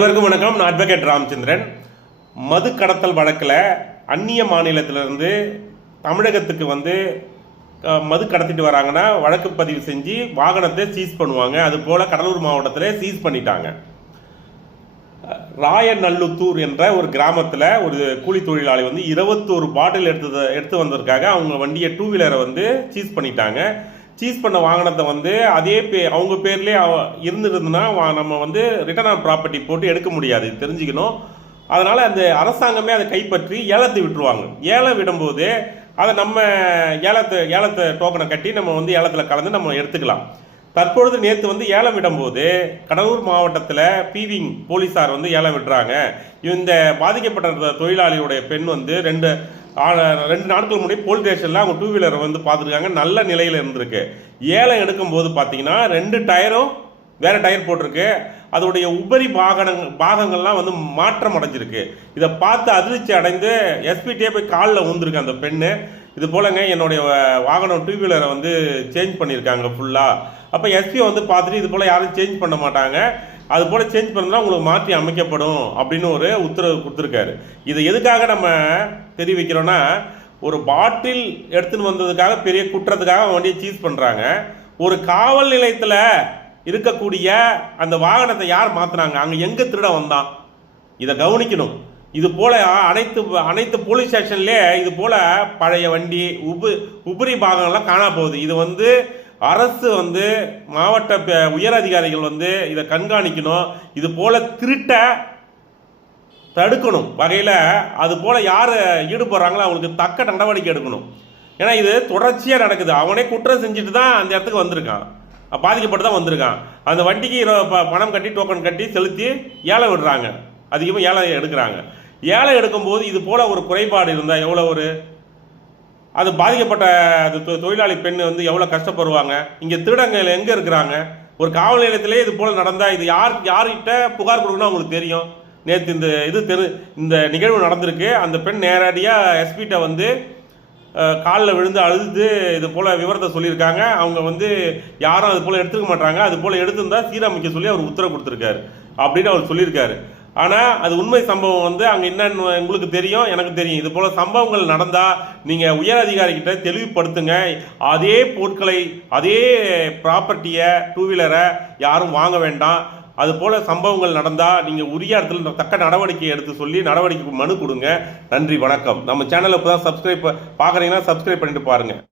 இவருக்கு வணக்கம். நான் அட்வொகேட் ராமச்சந்திரன். மது கடத்தல் வழக்கில் அந்நிய மாநிலத்திலிருந்து தமிழகத்துக்கு வந்து மது கடத்திட்டு வராங்கன்னா வழக்கு பதிவு செஞ்சு வாகனத்தை சீஸ் பண்ணுவாங்க. அதுபோல் கடலூர் மாவட்டத்தில் சீஸ் பண்ணிட்டாங்க. ராயநல்லுத்தூர் என்ற ஒரு கிராமத்தில் ஒரு கூலி தொழிலாளி வந்து இருபத்தோரு பாட்டில் எடுத்து எடுத்து வந்ததுக்காக அவங்க வண்டியை டூ வீலரை வந்து சீஸ் பண்ணிட்டாங்க. சீஸ் பண்ண வாகனத்தை வந்து அதே பே அவங்க பேர்லேயே இருந்துருந்துன்னா வா- நம்ம வந்து ரிட்டர்ன் ஆன் ப்ராப்பர்ட்டி போட்டு எடுக்க முடியாது. தெரிஞ்சுக்கணும். அதனால் அந்த அரசாங்கமே அதை கைப்பற்றி ஏலத்தை விட்டுருவாங்க. ஏலம் விடும்போது அதை நம்ம ஏலத்தை ஏலத்தை டோக்கனை கட்டி நம்ம வந்து ஏலத்தில் கலந்து நம்ம எடுத்துக்கலாம். தற்பொழுது நேற்று வந்து ஏலம் விடும்போது கடலூர் மாவட்டத்தில் பீவிங் போலீஸார் வந்து ஏலம் விடுறாங்க. இந்த பாதிக்கப்பட்ட தொழிலாளியுடைய பெண் வந்து ரெண்டு ரெண்டு நாட்கள் முன்னாடி போலீஸ் ஸ்டேஷனில் அவங்க டூ வீலரை வந்து பார்த்துருக்காங்க. நல்ல நிலையில் இருந்திருக்கு. ஏலம் எடுக்கும்போது பார்த்தீங்கன்னா ரெண்டு டயரும் வேற டயர் போட்டிருக்கு. அதோடைய உபரி பாகனங் பாகங்கள்லாம் வந்து மாற்றம் அடைஞ்சிருக்கு. இதை பார்த்து அதிர்ச்சி அடைந்து எஸ்பிடியே போய் காலில் ஊந்துருக்கு அந்த பெண்ணு. இது போலங்க என்னுடைய வாகனம் டூ வீலரை வந்து சேஞ்ச் பண்ணியிருக்காங்க ஃபுல்லாக அப்போ எஸ்பி வந்து பார்த்துட்டு இது போல் யாரும் சேஞ்ச் பண்ண மாட்டாங்க. அது போல் சேஞ்ச் பண்ணால் உங்களுக்கு மாற்றி அமைக்கப்படும் அப்படின்னு ஒரு உத்தரவு கொடுத்துருக்காரு. இதை எதுக்காக நம்ம தெரிவிக்கிறோன்னா ஒரு பாட்டில் எடுத்துன்னு வந்ததுக்காக பெரிய குற்றத்துக்காக வண்டியை சீஸ் பண்ணுறாங்க ஒரு காவல் நிலையத்தில் இருக்கக்கூடிய அந்த வாகனத்தை யார் மாற்றினாங்க அங்கே எங்கே திருட வந்தான்? இதை கவனிக்கணும். இது போல அனைத்து அனைத்து போலீஸ் ஸ்டேஷன்லேயே இது போல பழைய வண்டி உபு உபரி பாகங்கள்லாம் காணா போகுது. இது வந்து அரசு வந்து மாவட்ட உயர் அதிகாரிகள் வந்து இதை கண்காணிக்கணும். இது போல திருட்ட தடுக்கணும். வகையில் அது போல யார் ஈடுபடுறாங்களோ அவங்களுக்கு தக்க நடவடிக்கை எடுக்கணும். ஏன்னா இது தொடர்ச்சியாக நடக்குது. அவனே குற்றம் செஞ்சுட்டு தான் அந்த இடத்துக்கு வந்திருக்கான். பாதிக்கப்பட்டு தான் வந்திருக்கான். அந்த வண்டிக்கு ப- பணம் கட்டி டோக்கன் கட்டி செலுத்தி ஏழை விடுறாங்க. அதிகமாக ஏழை எடுக்கிறாங்க. ஏழை எடுக்கும்போது இது போல ஒரு குறைபாடு இருந்தால் எவ்வளோ ஒரு அது பாதிக்கப்பட்ட அது தொ- தொழிலாளி பெண் வந்து எவ்வளோ கஷ்டப்படுவாங்க? இங்கே திருடங்கள் எங்கே இருக்கிறாங்க? ஒரு காவல் நிலையத்திலே இது போல் நடந்தால் இது யார் யார்கிட்ட புகார் கொடுக்கணும் அவங்களுக்கு தெரியும். நேற்று இந்த இது தெரு இந்த நிகழ்வு நடந்திருக்கு. அந்த பெண் நேரடியாக எஸ்பிகிட்ட வந்து காலில் விழுந்து அழுது இது போல் விவரத்தை சொல்லியிருக்காங்க. அவங்க வந்து யாரும் அது போல் எடுத்துக்க மாட்டாங்க. அது போல் எடுத்திருந்தால் சீரமைக்க சொல்லி அவர் உத்தரவு கொடுத்துருக்காரு. அப்படின்னு அவர் சொல்லியிருக்காரு. ஆனால் அது உண்மை சம்பவம் வந்து அங்கே என்னன்னு உங்களுக்கு தெரியும் எனக்கு தெரியும். இது போல் சம்பவங்கள் நடந்தால் நீங்கள் உயர் அதிகாரிகிட்ட தெளிவுபடுத்துங்க. அதே பொருட்களை அதே ப்ராப்பர்ட்டியை டூ வீலரை யாரும் வாங்க வேண்டாம். அது போல் சம்பவங்கள் நடந்தால் நீங்கள் உரிய இடத்துல தக்க நடவடிக்கை எடுத்து சொல்லி நடவடிக்கை மனு கொடுங்க. நன்றி வணக்கம். நம்ம சேனலை இப்போ தான் சப்ஸ்கிரைப் பார்க்குறீங்கன்னா சப்ஸ்கிரைப் பண்ணிட்டு பாருங்கள்